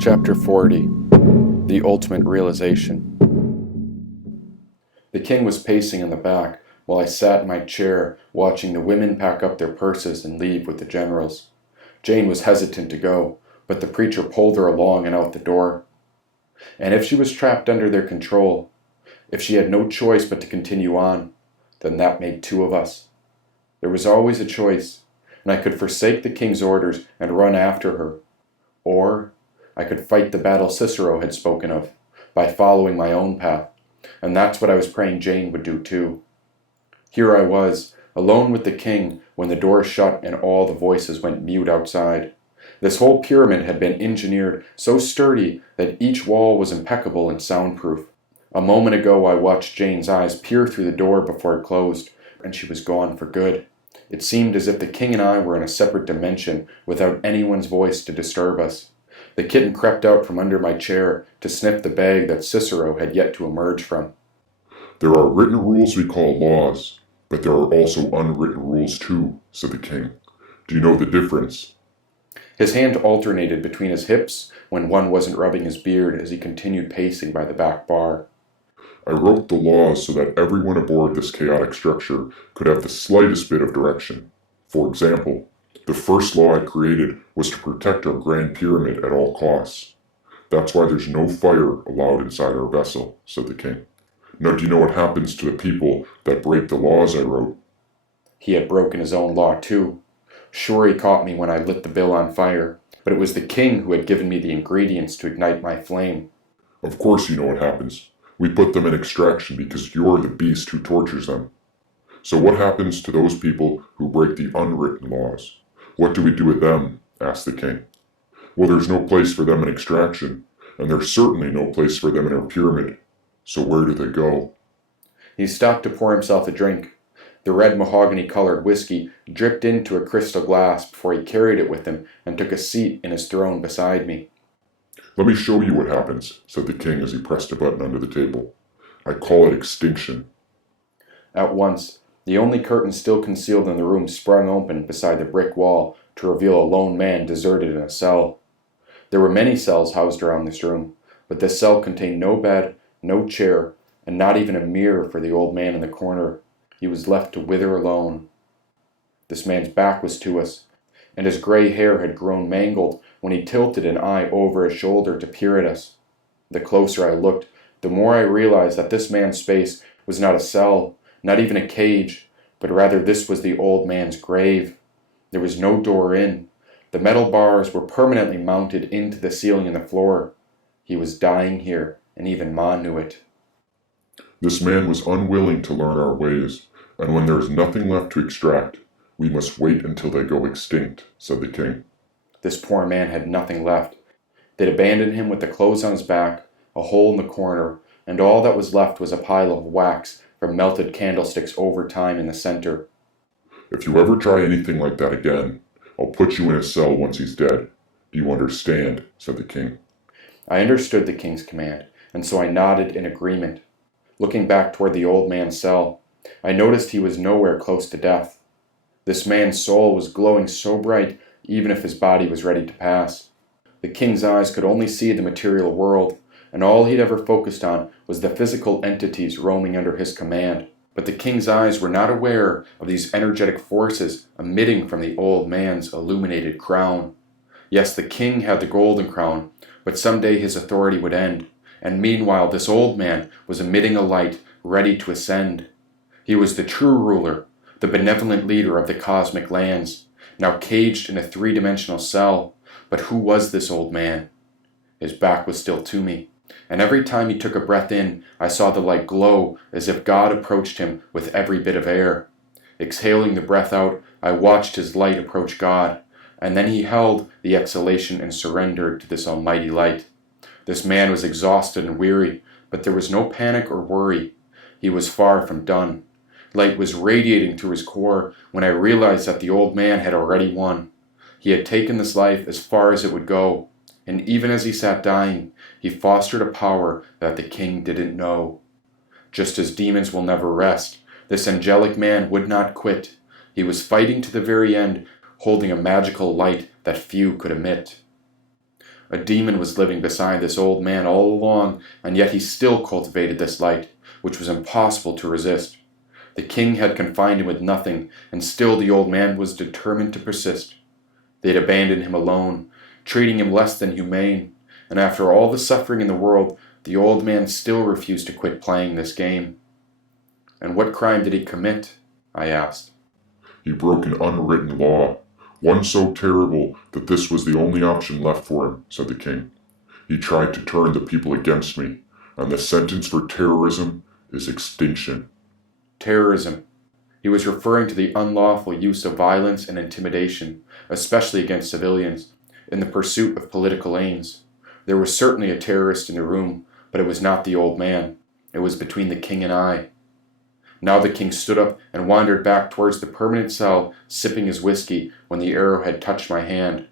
Chapter 40. The Ultimate Realization. The king was pacing in the back, while I sat in my chair watching the women pack up their purses and leave with the generals. Jane was hesitant to go, but the preacher pulled her along and out the door. And if she was trapped under their control, if she had no choice but to continue on, then that made two of us. There was always a choice, and I could forsake the king's orders and run after her. Or I could fight the battle Cicero had spoken of, by following my own path, and that's what I was praying Jane would do too. Here I was, alone with the king, when the door shut and all the voices went mute outside. This whole pyramid had been engineered so sturdy that each wall was impeccable and soundproof. A moment ago I watched Jane's eyes peer through the door before it closed, and she was gone for good. It seemed as if the king and I were in a separate dimension, without anyone's voice to disturb us. The kitten crept out from under my chair to sniff the bag that Cicero had yet to emerge from. "There are written rules we call laws, but there are also unwritten rules too," said the king. "Do you know the difference?" His hand alternated between his hips when one wasn't rubbing his beard as he continued pacing by the back bar. "I wrote the laws so that everyone aboard this chaotic structure could have the slightest bit of direction. For example, the first law I created was to protect our Grand Pyramid at all costs. That's why there's no fire allowed inside our vessel," said the king. "Now do you know what happens to the people that break the laws I wrote?" He had broken his own law too. Sure, he caught me when I lit the bill on fire, but it was the king who had given me the ingredients to ignite my flame. "Of course you know what happens. We put them in extraction because you're the beast who tortures them. So what happens to those people who break the unwritten laws? What do we do with them?" asked the king. "Well, there's no place for them in extraction, and there's certainly no place for them in our pyramid. So where do they go?" He stopped to pour himself a drink. The red mahogany-colored whiskey dripped into a crystal glass before he carried it with him and took a seat in his throne beside me. "Let me show you what happens," said the king as he pressed a button under the table. "I call it extinction." At once, the only curtain still concealed in the room sprung open beside the brick wall to reveal a lone man deserted in a cell. There were many cells housed around this room, but this cell contained no bed, no chair, and not even a mirror for the old man in the corner. He was left to wither alone. This man's back was to us, and his gray hair had grown mangled when he tilted an eye over his shoulder to peer at us. The closer I looked, the more I realized that this man's space was not a cell, not even a cage, but rather this was the old man's grave. There was no door in. The metal bars were permanently mounted into the ceiling and the floor. He was dying here, and even Ma knew it. "This man was unwilling to learn our ways, and when there is nothing left to extract, we must wait until they go extinct," said the king. This poor man had nothing left. They'd abandoned him with the clothes on his back, a hole in the corner, and all that was left was a pile of wax from melted candlesticks over time in the center. "If you ever try anything like that again, I'll put you in a cell once he's dead. Do you understand?" said the king. I understood the king's command, and so I nodded in agreement. Looking back toward the old man's cell, I noticed he was nowhere close to death. This man's soul was glowing so bright, even if his body was ready to pass. The king's eyes could only see the material world, and all he'd ever focused on was the physical entities roaming under his command. But the king's eyes were not aware of these energetic forces emitting from the old man's illuminated crown. Yes, the king had the golden crown, but someday his authority would end, and meanwhile this old man was emitting a light ready to ascend. He was the true ruler, the benevolent leader of the cosmic lands, now caged in a three-dimensional cell. But who was this old man? His back was still to me, and every time he took a breath in, I saw the light glow as if God approached him with every bit of air. Exhaling the breath out, I watched his light approach God, and then he held the exhalation and surrendered to this almighty light. This man was exhausted and weary, but there was no panic or worry. He was far from done. Light was radiating through his core when I realized that the old man had already won. He had taken this life as far as it would go, and even as he sat dying, he fostered a power that the king didn't know. Just as demons will never rest, this angelic man would not quit. He was fighting to the very end, holding a magical light that few could emit. A demon was living beside this old man all along, and yet he still cultivated this light, which was impossible to resist. The king had confined him with nothing, and still the old man was determined to persist. They had abandoned him alone, treating him less than humane, and after all the suffering in the world, the old man still refused to quit playing this game. "And what crime did he commit?" I asked. He broke an unwritten law, one so terrible that this was the only option left for him, said the king. He tried to turn the people against me, and the sentence for terrorism is extinction. Terrorism. He was referring to the unlawful use of violence and intimidation, especially against civilians, in the pursuit of political aims. There was certainly a terrorist in the room, but it was not the old man. It was between the king and I. Now the king stood up and wandered back towards the permanent cell, sipping his whiskey when the arrow had touched my hand.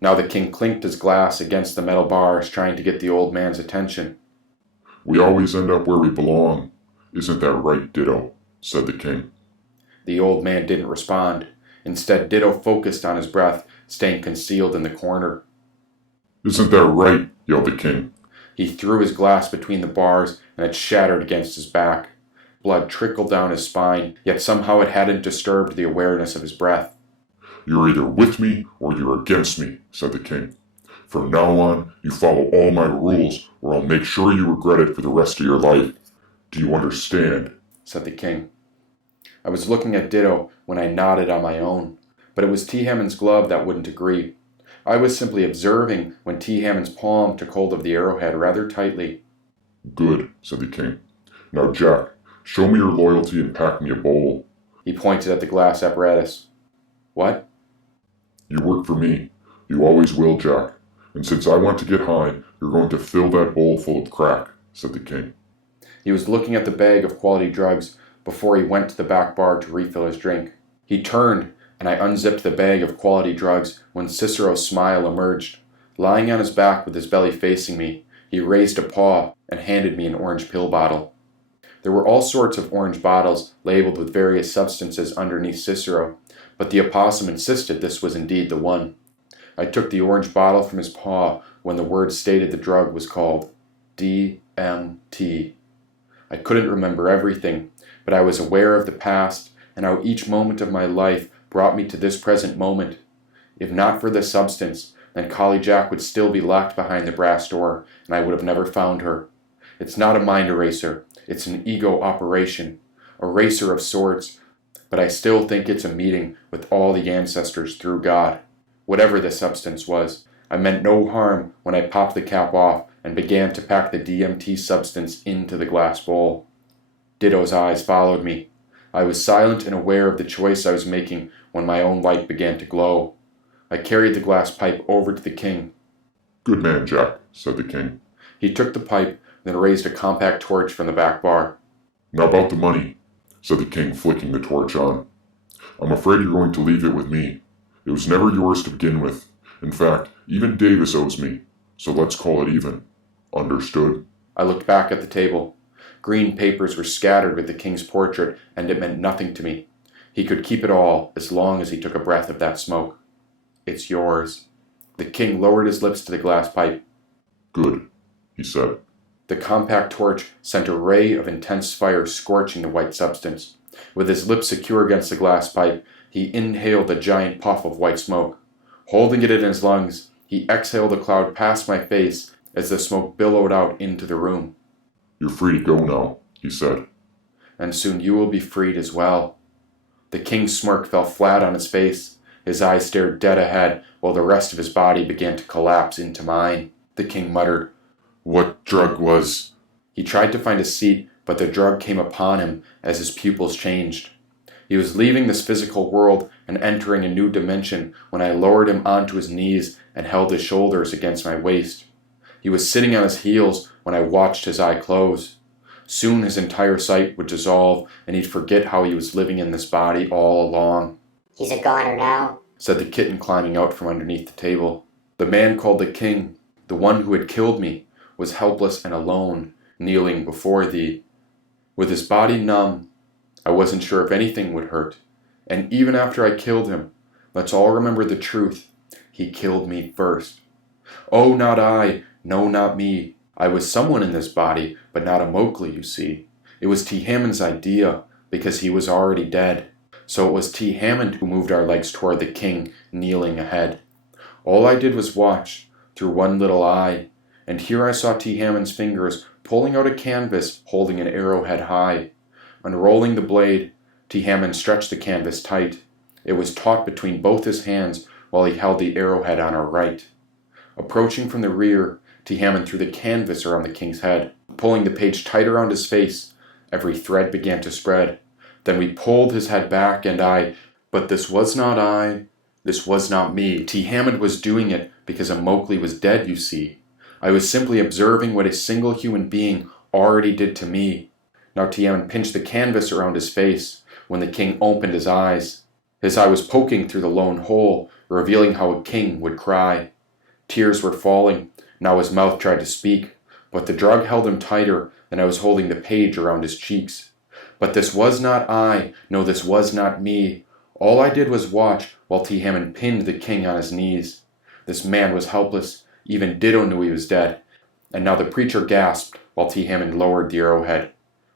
Now the king clinked his glass against the metal bars, trying to get the old man's attention. We always end up where we belong. Isn't that right, Ditto? Said the king. The old man didn't respond. Instead, Ditto focused on his breath, staying concealed in the corner. Isn't that right? Yelled the king. He threw his glass between the bars, and it shattered against his back. Blood trickled down his spine, yet somehow it hadn't disturbed the awareness of his breath. You're either with me or you're against me, said the king. From now on, you follow all my rules, or I'll make sure you regret it for the rest of your life. Do you understand? Said the king. I was looking at Ditto when I nodded on my own, but it was T. Hammond's glove that wouldn't agree. I was simply observing when T. Hammond's palm took hold of the arrowhead rather tightly. Good, said the king. Now, Jack, show me your loyalty and pack me a bowl. He pointed at the glass apparatus. What? You work for me. You always will, Jack. And since I want to get high, you're going to fill that bowl full of crack, said the king. He was looking at the bag of quality drugs before he went to the back bar to refill his drink. He turned, and I unzipped the bag of quality drugs when Cicero's smile emerged. Lying on his back with his belly facing me, he raised a paw and handed me an orange pill bottle. There were all sorts of orange bottles labeled with various substances underneath Cicero, but the opossum insisted this was indeed the one. I took the orange bottle from his paw when the word stated the drug was called DMT. I couldn't remember everything, but I was aware of the past and how each moment of my life brought me to this present moment. If not for this substance, then Collie Jack would still be locked behind the brass door, and I would have never found her. It's not a mind eraser, it's an ego operation, a racer of sorts, but I still think it's a meeting with all the ancestors through God. Whatever the substance was, I meant no harm when I popped the cap off and began to pack the DMT substance into the glass bowl. Ditto's eyes followed me. I was silent and aware of the choice I was making when my own light began to glow. I carried the glass pipe over to the king. Good man, Jack, said the king. He took the pipe, then raised a compact torch from the back bar. Now about the money, said the king, flicking the torch on. I'm afraid you're going to leave it with me. It was never yours to begin with. In fact, even Davis owes me, so let's call it even. Understood? I looked back at the table. Green papers were scattered with the king's portrait, and it meant nothing to me. He could keep it all as long as he took a breath of that smoke. It's yours. The king lowered his lips to the glass pipe. Good, he said. The compact torch sent a ray of intense fire scorching the white substance. With his lips secure against the glass pipe, he inhaled a giant puff of white smoke. Holding it in his lungs, he exhaled a cloud past my face as the smoke billowed out into the room. You're free to go now, he said. And soon you will be freed as well. The king's smirk fell flat on his face. His eyes stared dead ahead while the rest of his body began to collapse into mine. The king muttered, What drug was? He tried to find a seat, but the drug came upon him as his pupils changed. He was leaving this physical world and entering a new dimension when I lowered him onto his knees and held his shoulders against my waist. He was sitting on his heels when I watched his eye close. Soon his entire sight would dissolve, and he'd forget how he was living in this body all along. He's a goner now, said the kitten climbing out from underneath the table. The man called the king, the one who had killed me, was helpless and alone, kneeling before thee. With his body numb, I wasn't sure if anything would hurt. And even after I killed him, let's all remember the truth. He killed me first. Oh, not I, no, not me. I was someone in this body, but not a Mowgli, you see. It was T. Hammond's idea, because he was already dead. So it was T. Hammond who moved our legs toward the king, kneeling ahead. All I did was watch, through one little eye, and here I saw T. Hammond's fingers pulling out a canvas holding an arrowhead high. Unrolling the blade, T. Hammond stretched the canvas tight. It was taut between both his hands while he held the arrowhead on our right. Approaching from the rear, T. Hammond threw the canvas around the king's head. Pulling the page tight around his face, every thread began to spread. Then we pulled his head back, and but this was not I, this was not me. T. Hammond was doing it because a Mowgli was dead, you see. I was simply observing what a single human being already did to me. Now T. Hammond pinched the canvas around his face when the king opened his eyes. His eye was poking through the lone hole, revealing how a king would cry. Tears were falling. Now his mouth tried to speak, but the drug held him tighter than I was holding the page around his cheeks. But this was not I, no, this was not me. All I did was watch while T. Hammond pinned the king on his knees. This man was helpless. Even Ditto knew he was dead. And now the preacher gasped while T. Hammond lowered the arrowhead.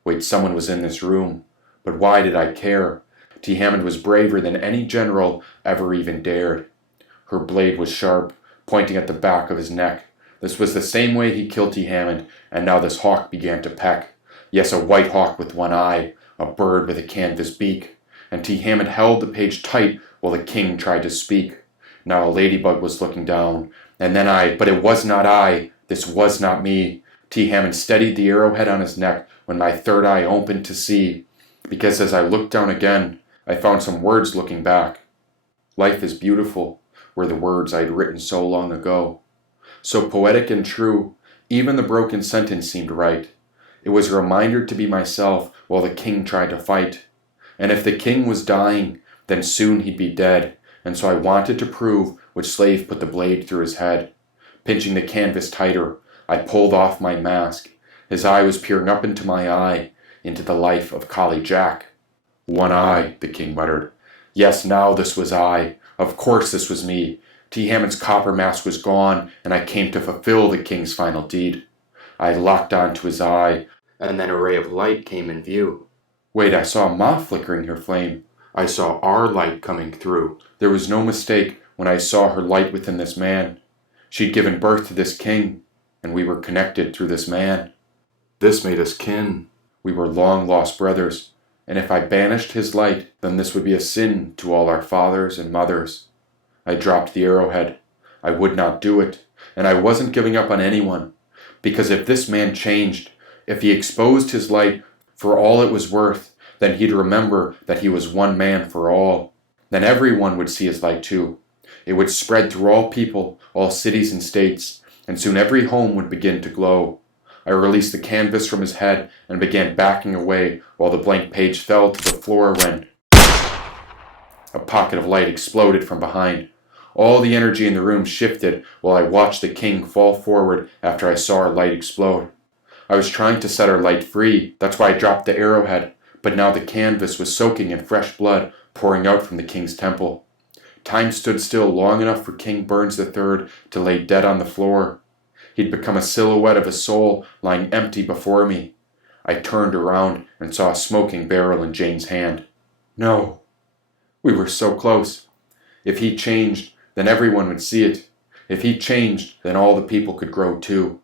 Wait, someone was in this room. But why did I care? T. Hammond was braver than any general ever even dared. Her blade was sharp, pointing at the back of his neck. This was the same way he killed T. Hammond, and now this hawk began to peck. Yes, a white hawk with one eye, a bird with a canvas beak. And T. Hammond held the page tight while the king tried to speak. Now a ladybug was looking down, and then but it was not I, this was not me. T. Hammond steadied the arrowhead on his neck when my third eye opened to see, because as I looked down again, I found some words looking back. Life is beautiful, were the words I'd written so long ago. So poetic and true, even the broken sentence seemed right. It was a reminder to be myself while the king tried to fight. And if the king was dying, then soon he'd be dead, and so I wanted to prove which slave put the blade through his head. Pinching the canvas tighter, I pulled off my mask. His eye was peering up into my eye, into the life of Collie Jack. One eye, the king muttered. Yes, now this was I. Of course this was me. T. Hammond's copper mask was gone, and I came to fulfill the king's final deed. I locked onto his eye, and then a ray of light came in view. Wait, I saw Ma flickering her flame. I saw our light coming through. There was no mistake when I saw her light within this man. She'd given birth to this king, and we were connected through this man. This made us kin. We were long-lost brothers, and if I banished his light, then this would be a sin to all our fathers and mothers. I dropped the arrowhead. I would not do it, and I wasn't giving up on anyone, because if this man changed, if he exposed his light for all it was worth, then he'd remember that he was one man for all. Then everyone would see his light too. It would spread through all people, all cities and states, and soon every home would begin to glow. I released the canvas from his head and began backing away while the blank page fell to the floor when a pocket of light exploded from behind. All the energy in the room shifted while I watched the king fall forward after I saw our light explode. I was trying to set our light free, that's why I dropped the arrowhead, but now the canvas was soaking in fresh blood pouring out from the king's temple. Time stood still long enough for King Burns III to lay dead on the floor. He'd become a silhouette of a soul lying empty before me. I turned around and saw a smoking barrel in Jane's hand. No. We were so close. If he changed, then everyone would see it. If he changed, then all the people could grow too.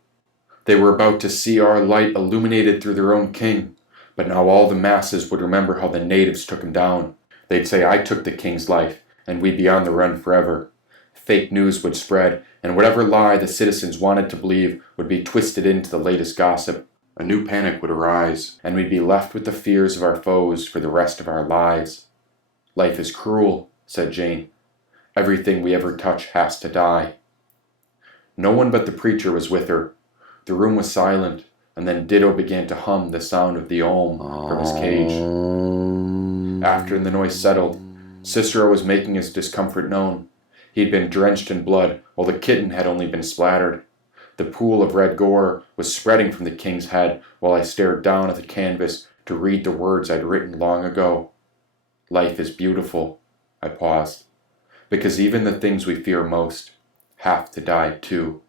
They were about to see our light illuminated through their own king, but now all the masses would remember how the natives took him down. They'd say I took the king's life, and we'd be on the run forever. Fake news would spread, and whatever lie the citizens wanted to believe would be twisted into the latest gossip. A new panic would arise, and we'd be left with the fears of our foes for the rest of our lives. Life is cruel, said Jane. Everything we ever touch has to die. No one but the preacher was with her. The room was silent, and then Ditto began to hum the sound of the Om from his cage. After the noise settled, Cicero was making his discomfort known. He'd been drenched in blood, while the kitten had only been splattered. The pool of red gore was spreading from the king's head while I stared down at the canvas to read the words I'd written long ago. Life is beautiful. I paused. Because even the things we fear most have to die too.